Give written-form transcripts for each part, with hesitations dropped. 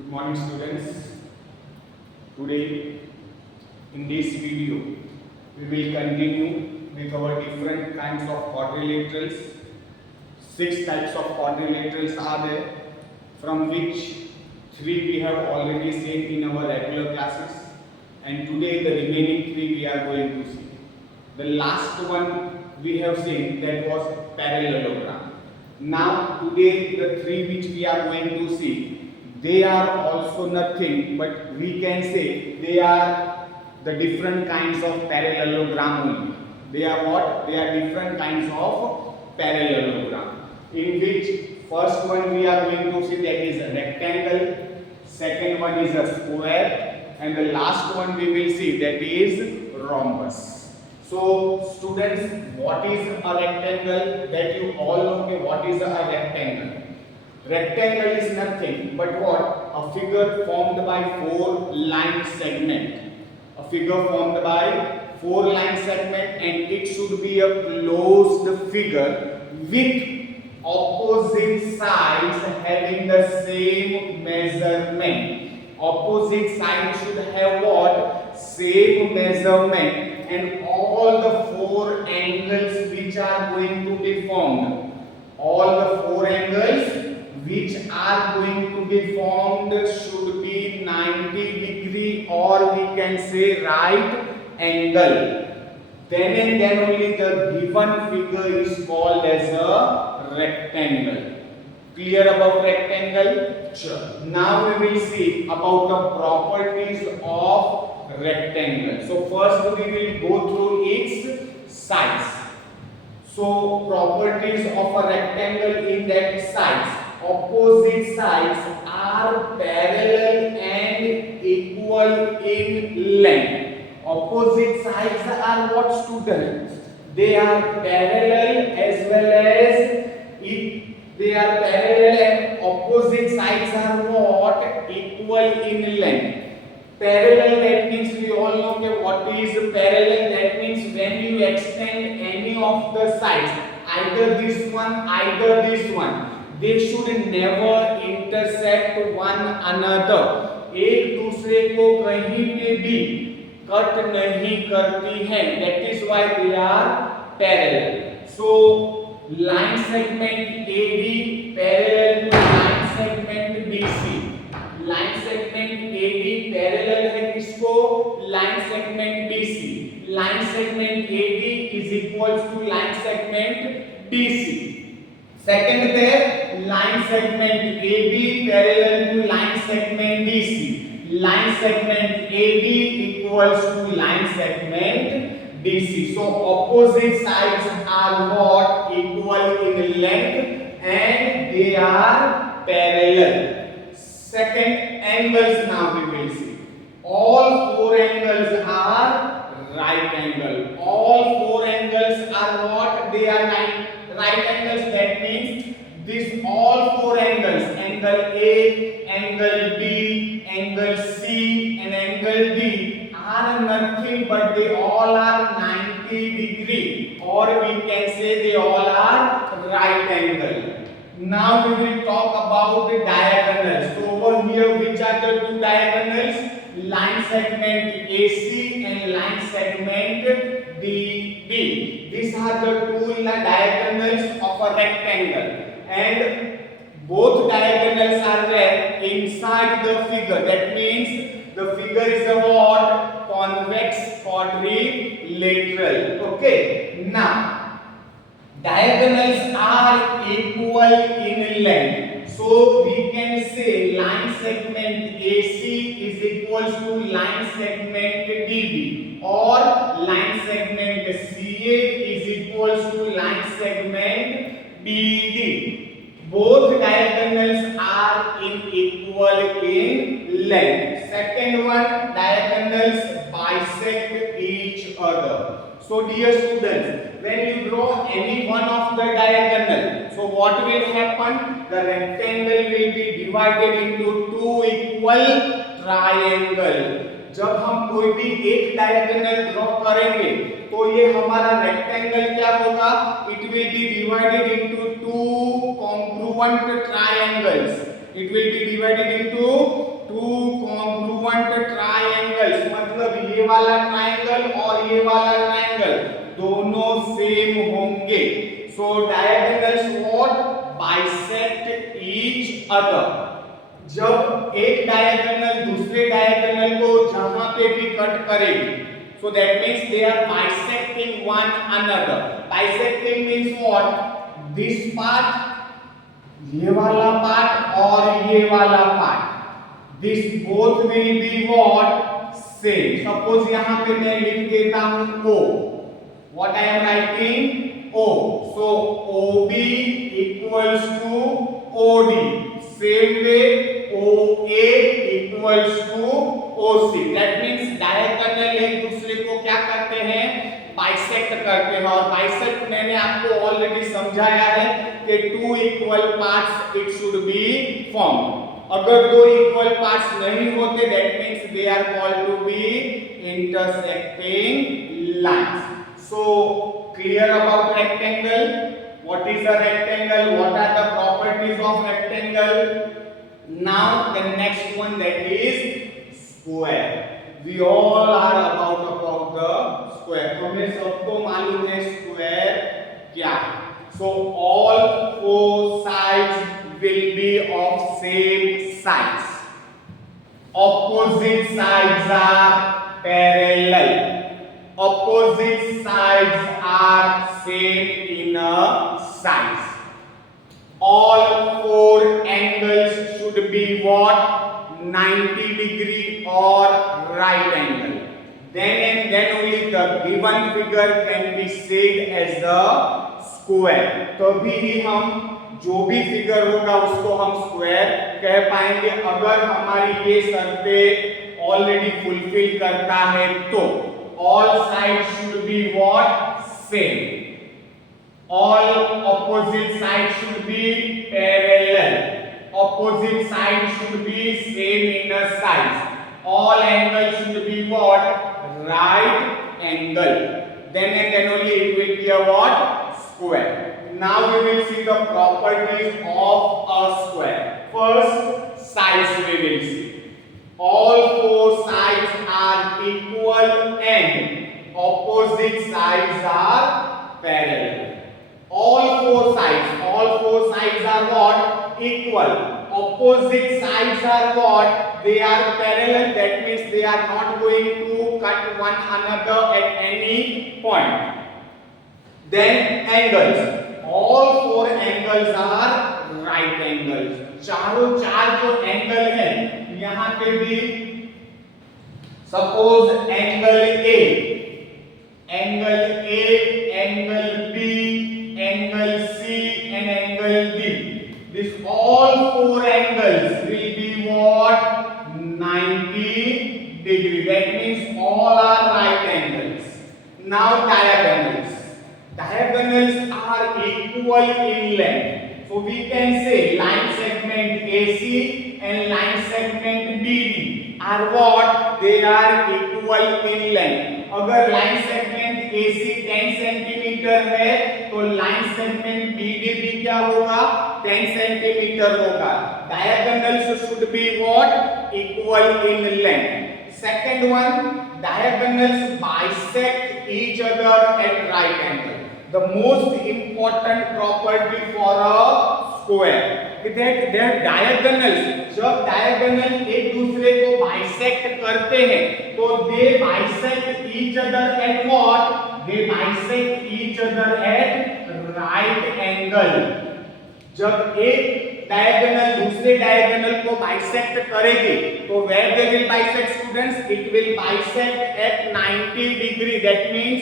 Good morning students. Today in this video we will continue with our different kinds of quadrilaterals. 6 types of quadrilaterals are there, from which 3 we have already seen in our regular classes, and today the remaining 3 we are going to see. The last one we have seen, that was parallelogram. Now today the 3 which we are going to see, they are also nothing but we can say they are the different kinds of parallelogram only. They are what? They are different kinds of parallelogram, in which first one we are going to see, that is a rectangle, second one is a square, and the last one we will see, that is rhombus. So students, what is a rectangle? That you all know. Okay, what is a rectangle? Rectangle is nothing but what? A figure formed by 4 line segment. A figure formed by 4 line segment, and it should be a closed figure with opposite sides having the same measurement. Opposite sides should have what? Same measurement, and all the 4 angles which are going to be formed, all the 4 angles which are going to be formed should be 90 degree, or we can say right angle. Then and then only the given figure is called as a rectangle. Clear about rectangle? Sure. Now we will see about the properties of rectangle. So first we will go through its sides. So properties of a rectangle in that sides. Opposite sides are parallel and equal in length. Opposite sides are what, students? They are parallel as well as they are parallel, and opposite sides are what? Equal in length. Parallel, that means we all know okay, what is parallel. That means when you extend any of the sides, either this one, either this one, they should never intersect one another. एक दूसरे को कहीं पे भी cut नहीं करती हैं. That is why they are parallel. So line segment AB parallel to line segment BC. Line segment AB parallel है किसको? Line segment BC. Line segment AB is equals to line segment BC. Second there, line segment AB parallel to line segment BC. Line segment AB equals to line segment BC. So opposite sides are what? Equal in length, and they are parallel. Second, angles now we will see. All 4 angles are right angle. All 4 angles are what? They are right angles. That means these all 4 angles, angle A, angle B, angle C, and angle D, are nothing but they all are 90 degree, or we can say they all are right angle. Now we will talk about the diagonals. So over here, which are the 2 diagonals? Line segment AC and line segment DB. These are the 2 diagonals of a rectangle, and both diagonals are there inside the figure. That means the figure is a what? Convex quadrilateral. Okay. Now diagonals are equal in length. So we can say line segment AC is equals to line segment DB, or line segment CA is equals to line segment BD. Both diagonals are equal in length. Second one, diagonals bisect each other. So dear students, when you draw any one of the diagonal, so what will happen? The rectangle will be divided into 2 equal triangle. जब हम कोई भी एक diagonal draw करेंगे तो ये हमारा rectangle क्या होगा? It will be divided into 2 congruent triangles. It will be divided into वाला ट्रायंगल और ये वाला ट्रायंगल दोनों सेम होंगे। So diagonals what bisect each other. जब एक डायगोनल दूसरे डायगोनल को जहां पे भी कट करेगी, so that means they are bisecting one another. Bisecting means what? This part, ये वाला पार्ट और ये वाला part, this both will be what? Same. Suppose यहाँ पे मैं लिख देता हूँ O. What I am writing? O. So OB equals to OD. Same way OA equals to OC. That means diagonal एक दूसरे को क्या करते हैं? बाइसेक्ट करते हैं। और बाइसेक्ट मैंने आपको ऑलरेडी समझाया है कि two equal parts it should be form. अगर दो इक्वल पार्ट्स नहीं होते that means they are called to be intersecting lines. So clear about rectangle? What is a rectangle? What are the properties of rectangle? Now the next one, that is square. We all are about the square. तो हमें सबको मालूम है square क्या है। So all four sides will be of same size. Opposite sides are parallel. Opposite sides are same in a size. All four angles should be what? 90 degree or right angle. Then and then only the given figure can be said as a square. तभी ही हम जो भी figure होगा उसको हम square कह पाएंगे अगर हमारी ये शर्तें ऑलरेडी फुलफिल करता है तो। All sides should be what? Same. All opposite sides should be parallel. Opposite sides should be same in a size. All angles should be what? Right angle. Then and then only it will be a what? Square. Now we will see the properties of a square. First, sides we will see. All four sides are equal and opposite sides are parallel. All four sides are what? Equal. Opposite sides are what? They are parallel. That means they are not going to cut one another at any point. Then angles. All four angles are right angles. चारों चार जो angle है यहाँ पे भी suppose angle A, angle B, angle C and angle D. This all four angles will be what? 90 degree. That means all are right angles. Now diagonals. Diagonals are equal in length. So we can say line segment AC and line segment BD are what? They are equal in length. अगर line segment AC 10 centimetre है तो line segment BD भी क्या होगा? 10 centimetre होगा। Diagonals should be what? Equal in length. Second one, diagonals bisect each other at right angle. The most important property for a square that their diagonals, जब diagonal एक दूसरे को bisect करते हैं तो they bisect each other at what? They bisect each other at right angle. जब एक diagonal दूसरे डायगोनल को बाइसेक्ट करेगी तो where they will bisect students? It will bisect at 90 degree. That means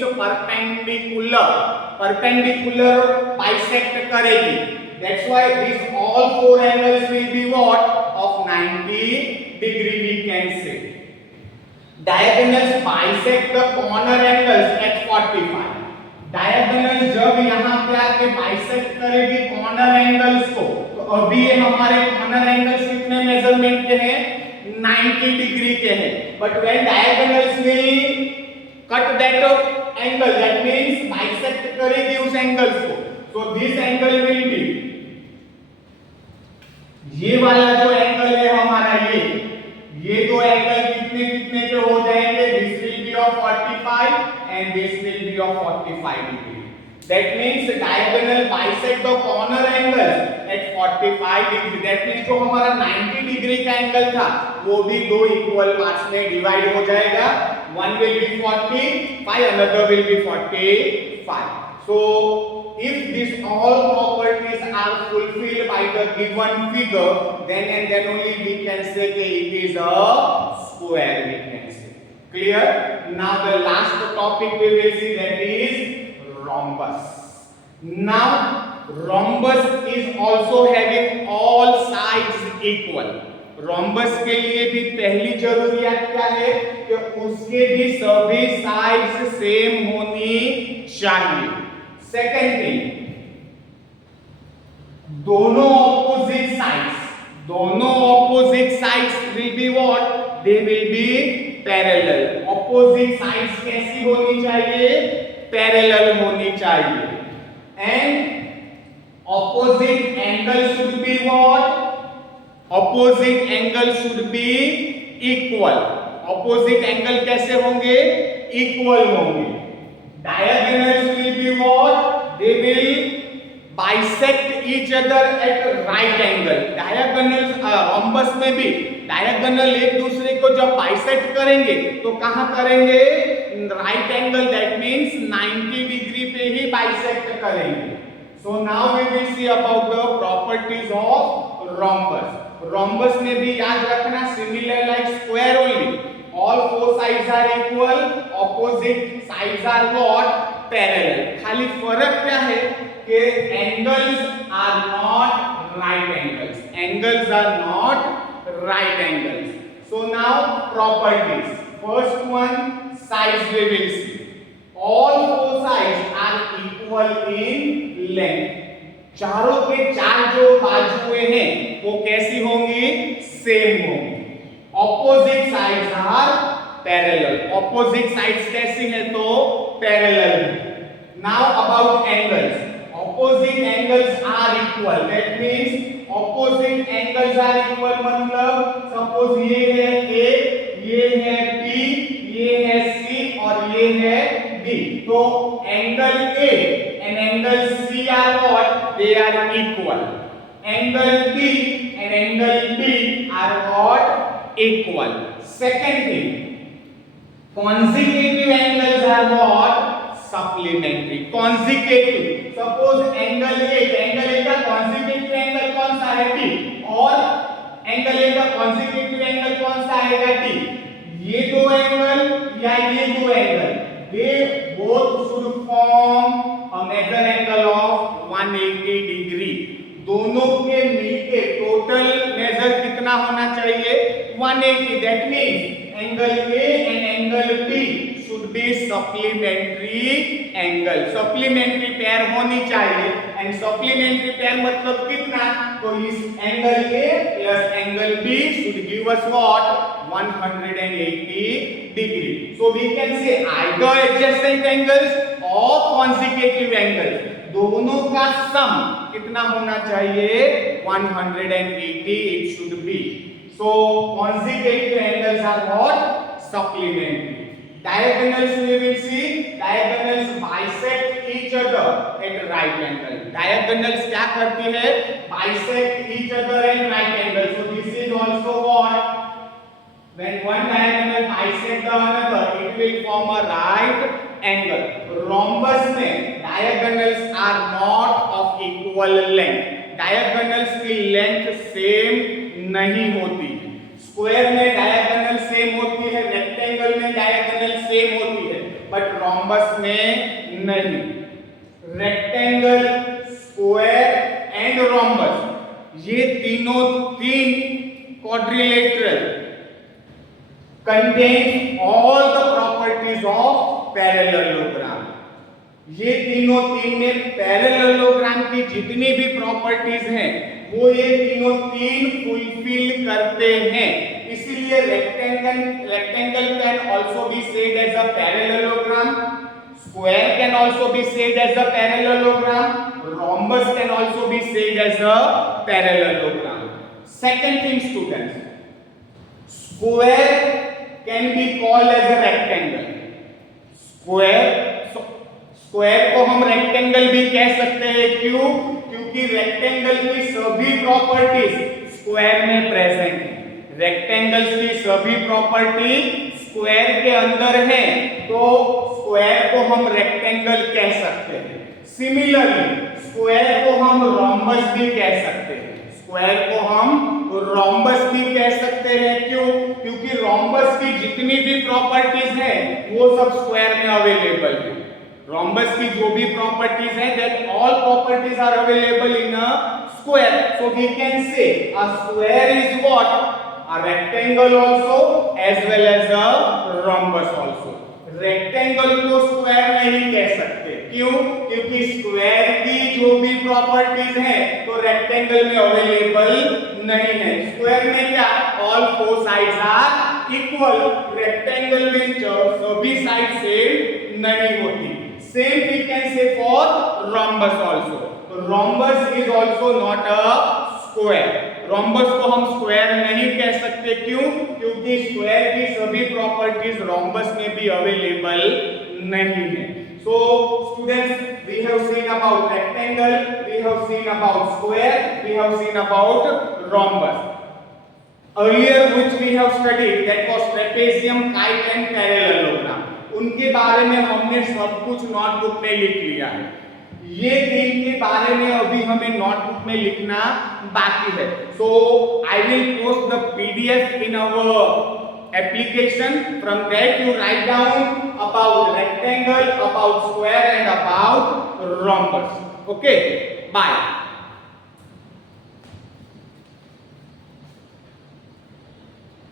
perpendicular bisect करेगी. That's why these all four angles will be what? Of 90 degree we can say. Diagonals bisect the corner angles at 45. Diagonal जब यहाँ पे आके bisect करेगी corner angles को तो अभी ये हमारे कॉर्नर एंगल्स कितने मेजरमेंट के हैं? 90 डिग्री के हैं। But when diagonals will cut that angle, that means bisect करेगी उस एंगल्स को, so this angle will be, ये वाला जो एंगल है हमारा ये दो एंगल कितने कितने के हो जाएंगे? दिस विल बी जाएगा 45 degree. That means diagonal bisect the corner angles at 45 degree. That means जो हमारा 90 डिग्री का एंगल था वो भी दो इक्वल पार्ट्स में डिवाइड हो जाएगा. One will be 45, another will be 45. So if these all properties are fulfilled by the given figure, then and then only we can say that it is a square. We can say. Clear? Now the last topic we will see, that is rhombus. Now rhombus is also having all sides equal. rhombus के लिए भी पहली जरूरियात क्या है कि उसके भी सभी साइड्स सेम होनी चाहिए. सेकेंड थिंग, दोनों opposite sides will be what? They will be parallel. Opposite sides कैसी होनी चाहिए? पैरेलल होनी चाहिए. And opposite angle should be what? Opposite angle should be equal. Opposite angle कैसे होंगे? इक्वल होंगे. Diagonals will be what? They will bisect each other at right angle. Diagonals rhombus में भी डायगोनल एक दूसरे को जब बाइसेक्ट करेंगे तो कहां करेंगे? Right angle. That means 90 degree पे ही बाइसेक्ट करेंगे. So now we will see about the properties of rhombus. rhombus में भी याद रखना, similar like square only. All four sides are equal, opposite sides are what? Parallel. खाली फर्क क्या है कि angles are not right angles. Angles are not right angles. So now properties. First one, sides we will see. All four sides are equal in length. चारों के चार जो बाजुएं हैं वो कैसी होंगी? सेम होंगी. Opposite sides are parallel. Opposite sides कैसी है? तो parallel. Now about angles. Opposite angles are equal. That means opposite angles are equal मतलब सपोज ये है A, ये है B, ये है C और ये है D. तो angle A and angle C are what? They are equal. Angle B and angle B are what? Equal. Second thing, consecutive angles are what? Supplementary. Consecutive. Suppose angle A का consecutive angle कौन सा है? D. और angle A का consecutive angle कौन सा आएगा? D. ये दो एंगल या ये दो angle, they both should form a major angle of 180 degree. दोनों के मिलके टोटल मेजर कितना होना चाहिए? 180. That means angle A and angle B should be supplementary angle. Supplementary pair होनी चाहिए. And supplementary pair मतलब कितना? तो इस angle A plus angle B should give us what? 180 degree. So we can say either adjacent angles or consecutive angles. दोनों का सम कितना होना चाहिए? 180 it should be. So consecutive angles are what? Supplementary. Diagonals we will see. Diagonals bisect each other at right angle. Diagonals क्या करती है? Bisect each other at right angle. So this is also what? When one diagonal bisect the another, it will form a right angle. Rhombus में diagonals are not of equal length. Diagonals की length same नहीं होती है. Square में diagonal same होती है, rectangle में diagonal same होती है, but rhombus में नहीं. Rectangle, square and rhombus ये तीनों तीन quadrilateral contains all the properties of parallelogram. ये तीनों तीन में पैरेललोग्राम की जितनी भी प्रॉपर्टीज हैं वो ये तीनों तीन फुलफिल करते हैं. इसीलिए rectangle can also be said as a parallelogram, square can also be said as a parallelogram, rhombus can also be said as a parallelogram. Second thing students, square can be called as a rectangle. Square, so square को हम rectangle भी कह सकते हैं, क्यों? क्योंकि rectangle की सभी प्रॉपर्टीज स्क्वायर में प्रेजेंट है। रेक्टेंगल्स की सभी प्रॉपर्टी स्क्वायर के अंदर है, तो स्क्वायर को हम रेक्टेंगल कह सकते हैं। सिमिलरली स्क्वायर को हम रोम्बस भी कह सकते हैं। स्क्वायर को हम रोम्बस भी कह सकते हैं, क्यों? क्योंकि रोम्बस की जितनी भी प्रॉपर्टीज हैं वो सब स्क्वायर में अवेलेबल है। रोम्बस की जो भी प्रॉपर्टीज हैं, that all properties are available in a square, so we can say a square is what? A rectangle also as well as a rhombus also. Rectangle को स्क्वायर नहीं कह सकते, क्यों? क्योंकि स्क्वायर की जो भी प्रॉपर्टीज हैं तो रेक्टेंगल में अवेलेबल नहीं है। स्क्वायर में क्या? All four sides are equal. Rectangle में सभी साइड सेम नहीं होती। Same we can say for rhombus also. Rhombus is also not a square. Rhombus को हम स्क्वायर नहीं कह सकते, क्यों? क्योंकि स्क्वायर की सभी प्रॉपर्टीज रोम्बस में भी अवेलेबल नहीं है। So students, we have seen about rectangle, we have seen about square, we have seen about rhombus. Earlier which we have studied, that was trapezium, kite and parallelogram. उनके बारे में हमने सब कुछ नोटबुक में लिख लिया है। ये तीन के बारे में अभी हमें नोटबुक में लिखना बाकी है। So I will post the PDF in our application. From that you write down about rectangle, about square and about rhombus. Okay, bye.